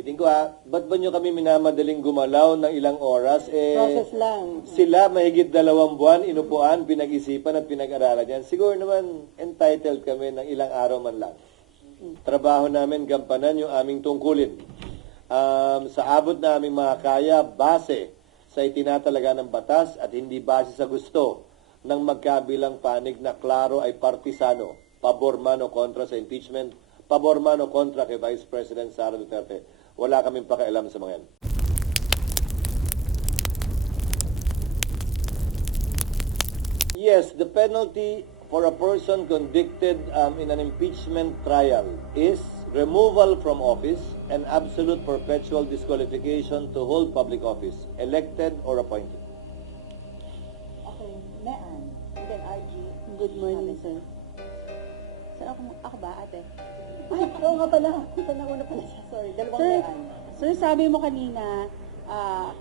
Ulitin ko ba't ba nyo kami minamadaling gumalaw ng ilang oras? Process lang. Sila mahigit 2 buwan, inupuan, pinag-isipan at pinag-aralan yan. Siguro naman entitled kami ng ilang araw man lang. Trabaho namin gampanan yung aming tungkulin. Sa abot na aming mga kaya, base sa itinatalaga ng batas at hindi base sa gusto ng magkabilang panig na klaro ay partisano, pabor man o kontra sa impeachment, pabor man o kontra kay Vice President Sara Duterte. Wala kaming pakialam sa mga yan. Yes, the penalty for a person convicted in an impeachment trial is removal from office and absolute perpetual disqualification to hold public office, elected or appointed. Okay, Mean. And then RG. Good morning, sir. Saan ako ba, ate? Ay, oo nga pala. Saan nauna pala siya? Sorry, dalawang Sir, Mean. sir, sabi mo kanina,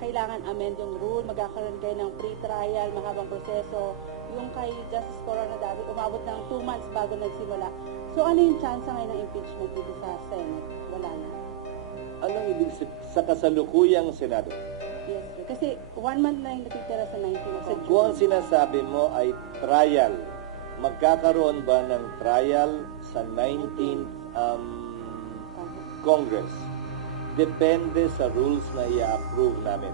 kailangan amend yung rule, magkakaroon kayo ng pre-trial, mahabang proseso. Yung kay Justice Corona David, umabot ng 2 months bago nagsimula. So ano yung chance ngayon ng impeachment dito sa Senate? Wala na. Anong ibig sa kasalukuyang Senado? Yes, sir. Kasi 1 month na yung natitira sa 19 sa Kung ang June. sinasabi mo ay trial, magkakaroon ba ng trial sa 19th Congress? Depende sa rules na i-approve namin.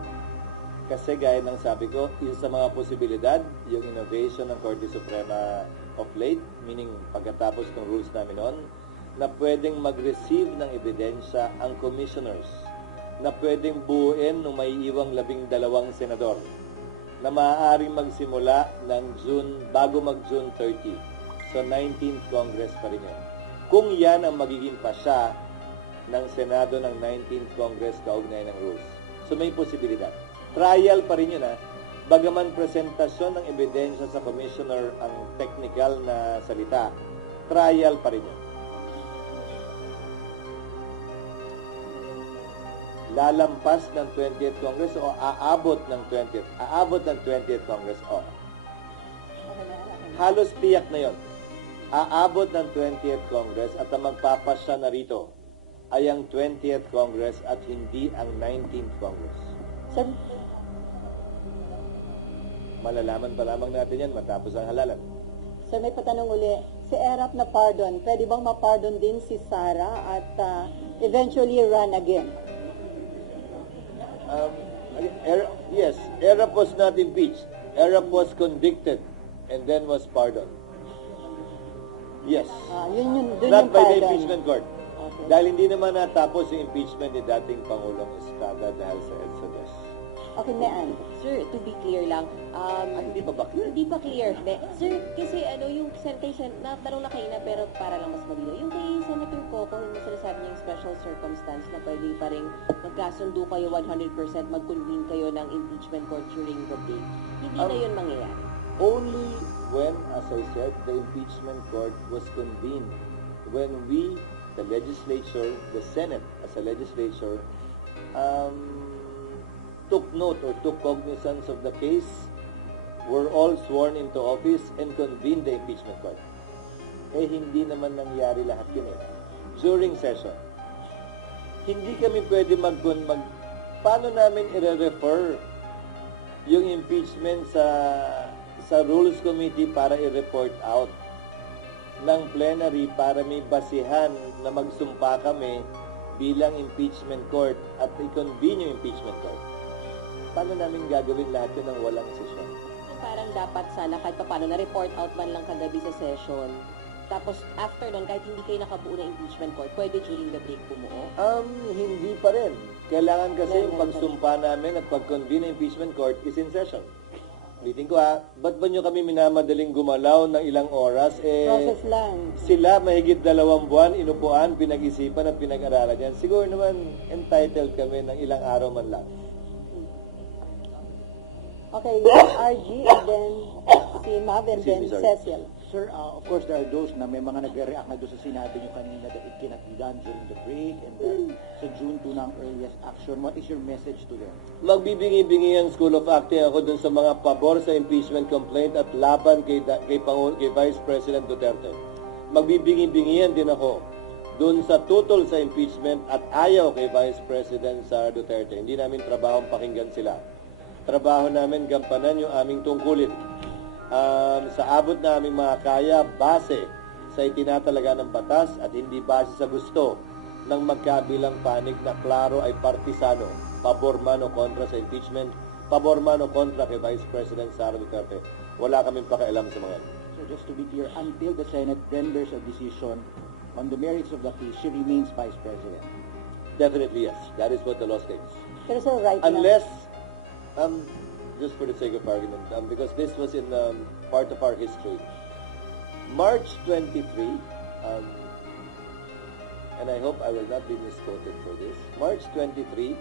Kasi gaya ng sabi ko, isa sa mga posibilidad, yung innovation ng Korte Suprema of late, meaning pagkatapos ng rules namin noon, na pwedeng mag-receive ng ebidensya ang commissioners, na pwedeng buuin ng may iwang 12 senador, na maaaring magsimula ng June, bago mag-June 30. So 19th Congress pa rin yun. Kung yan ang magiging pasya ng Senado ng 19th Congress kaugnay ng rules. So may posibilidad. Trial pa rin yun Bagaman presentasyon ng ebidensya sa commissioner ang technical na salita, trial pa rin yun. Lalampas ng 20th Congress o aabot ng 20th? Aabot ng 20th Congress o. Halos tiyak na yon. Aabot ng 20th Congress at ang magpapasya na rito ay ang 20th Congress at hindi ang 19th Congress. Sir, Malalaman pa lamang natin yan matapos ang halalan. sir, may patanong uli. Si Erap na pardon, pwede bang ma-pardon din si Sara at eventually run again? Yes, Erap was not impeached. Erap was convicted and then was pardoned. Yes. Dun Not yung by the pardon. impeachment court. Okay. Dahil hindi naman natapos yung impeachment ni dating Pangulong Estrada dahil sa Exodus. Okay, Mean. Sir, to be clear lang, Hindi ba ba clear? hindi pa clear. Sir, kasi yung natanong na kayo na pero para lang mas malino. Yung kay Senator Coco, yung sinasabi niya yung special circumstance na pwede pa rin magkasundo kayo 100%, mag-convene kayo ng impeachment court during the day. Hindi na yun mangyayari. Only when, as I said, the impeachment court was convened. When we, the legislature, the Senate as a legislature, took note or took cognizance of the case, were all sworn into office and convened the impeachment court. Hindi naman nangyari lahat yun During session. Hindi kami pwede paano namin i-refer yung impeachment sa Rules Committee para i-report out ng plenary para may basihan na magsumpa kami bilang impeachment court at i-convene yung impeachment court. Paano namin gagawin lahat yun ng walang session? Parang dapat sana kahit paano na-report out man lang kagabi sa session. Tapos after nun, kahit hindi kayo nakabuo ng impeachment court, pwede during the break bumuo? Hindi pa rin. Kailangan kasi yung pagsumpa namin at pag-convene ng impeachment court is in session. Ulitin ko ba't ba nyo kami minamadaling gumalaw ng ilang oras? Process lang. Sila mahigit 2 buwan, inupuan, pinag-isipan at pinag-aralan yan. Siguro naman entitled kami ng ilang araw man lang. Okay, RG, and then si Mav, and then Cecil. Sir, of course, there are those na may mga nagre-react na doon sa sinabi nyo kanina that it cannot be done during the break and then sa June 2 na ang earliest action. What is your message to them? Magbibingi-bingi ang School of Acting ako dun sa mga pabor sa impeachment complaint at laban kay Vice President Duterte. Magbibingi-bingihan din ako dun sa tutol sa impeachment at ayaw kay Vice President Sara Duterte. Hindi namin trabahong pakinggan sila. Trabaho namin gampanan yung aming tungkulin. Sa abot na aming makakaya, base sa itinatalaga ng batas at hindi base sa gusto ng magkabilang panig na klaro ay partisano, pabor man o kontra sa impeachment, pabor man o kontra kay Vice President Sara Duterte. Wala kaming pakialam sa mga yan. So just to be clear, until the Senate renders a decision on the merits of the case, she remains Vice President. Definitely yes. That is what the law states. Pero sir, right now, Unless, just for the sake of argument, because this was in part of our history, March 23, and I hope I will not be misquoted for this, March 23,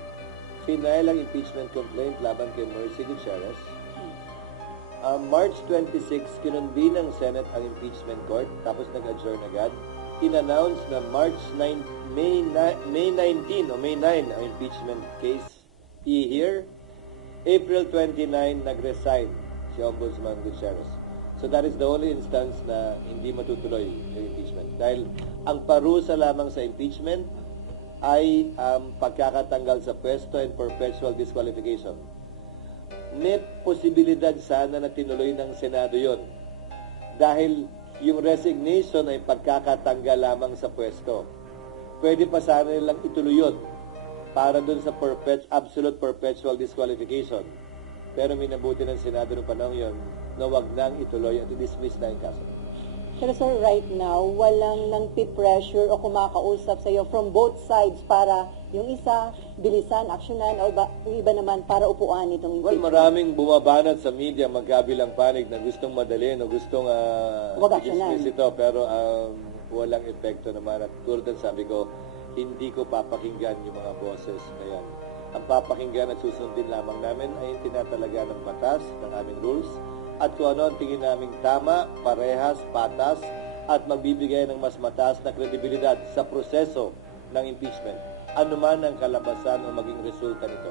final ang impeachment complaint laban kay Mercy Gutierrez. March 26, kinundi ng Senate ang impeachment court, tapos nag-adjourn agad. In-announce na May 19 o May 9 ang impeachment case i-hear. April 29, nag-resign si Ombudsman Gutierrez. So that is the only instance na hindi matutuloy yung impeachment. Dahil ang parusa lamang sa impeachment ay pagkakatanggal sa pwesto and perpetual disqualification. May posibilidad sana na tinuloy ng Senado yon. Dahil yung resignation ay pagkakatanggal lamang sa pwesto. Pwede pa sana nilang ituloy yun para dun sa absolute perpetual disqualification. Pero minabuti ng Senado noong panahon yun na wag nang ituloy at i-dismiss na yung kaso. pero sir, right now, walang nang pressure o kumakausap sa iyo from both sides para yung isa, bilisan, aksyonan, o yung iba naman para upuan itong Well, impeachment. maraming bumabanat sa media magkabilang panig na gustong madalin o gustong Wag-aksyonan. i-dismiss ito. Pero walang epekto naman. At tulad ng sabi ko, hindi ko papakinggan yung mga boses na yan. Ang papakinggan at susundin lamang namin ay yung tinatalaga ng batas, ng aming rules, at kung ano ang tingin naming tama, parehas, patas, at magbibigay ng mas mataas na kredibilidad sa proseso ng impeachment. Ano man ang kalabasan o maging resulta nito.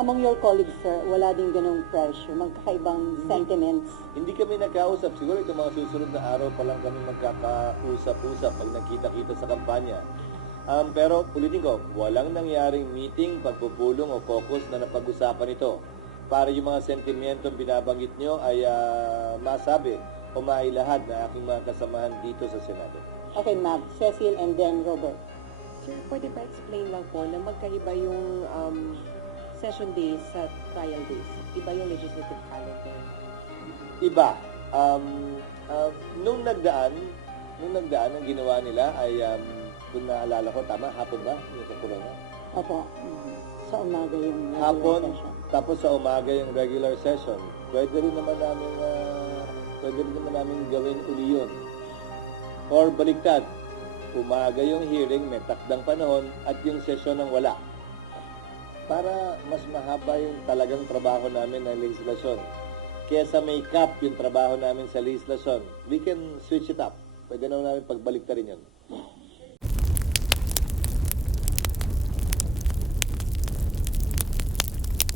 Among your colleagues, sir, wala din ganong pressure, magkakaibang sentiments. Hindi kami nagkausap. Siguro itong mga susunod na araw pa lang kami magkakausap-usap pag nakita-kita sa kampanya. Pero ulitin ko, walang nangyaring meeting, pagpupulong o focus na napag-usapan ito para yung mga sentimentong binabanggit nyo ay masabi o mailahad na aking mga kasamahan dito sa Senado. Okay, ma'am. Cecil and then Robert. Sir, pwede ba explain lang po na magkaiba yung session days sa trial days? Iba yung legislative calendar. Iba. Nung nagdaan, ang ginawa nila ay, kung naalala ko, tama, hapon ba? Yung sa corona? Opo. Sa umaga yung regular Hapon, session. tapos sa umaga yung regular session. Pwede rin naman namin gawin uli yun. Or baliktad, umaga yung hearing, may takdang panahon, at yung session ng wala. Para mas mahaba yung talagang trabaho namin ng legislasyon. Kesa may cap yung trabaho namin sa legislasyon, we can switch it up. Pwede naman namin pagbaliktad rin yun.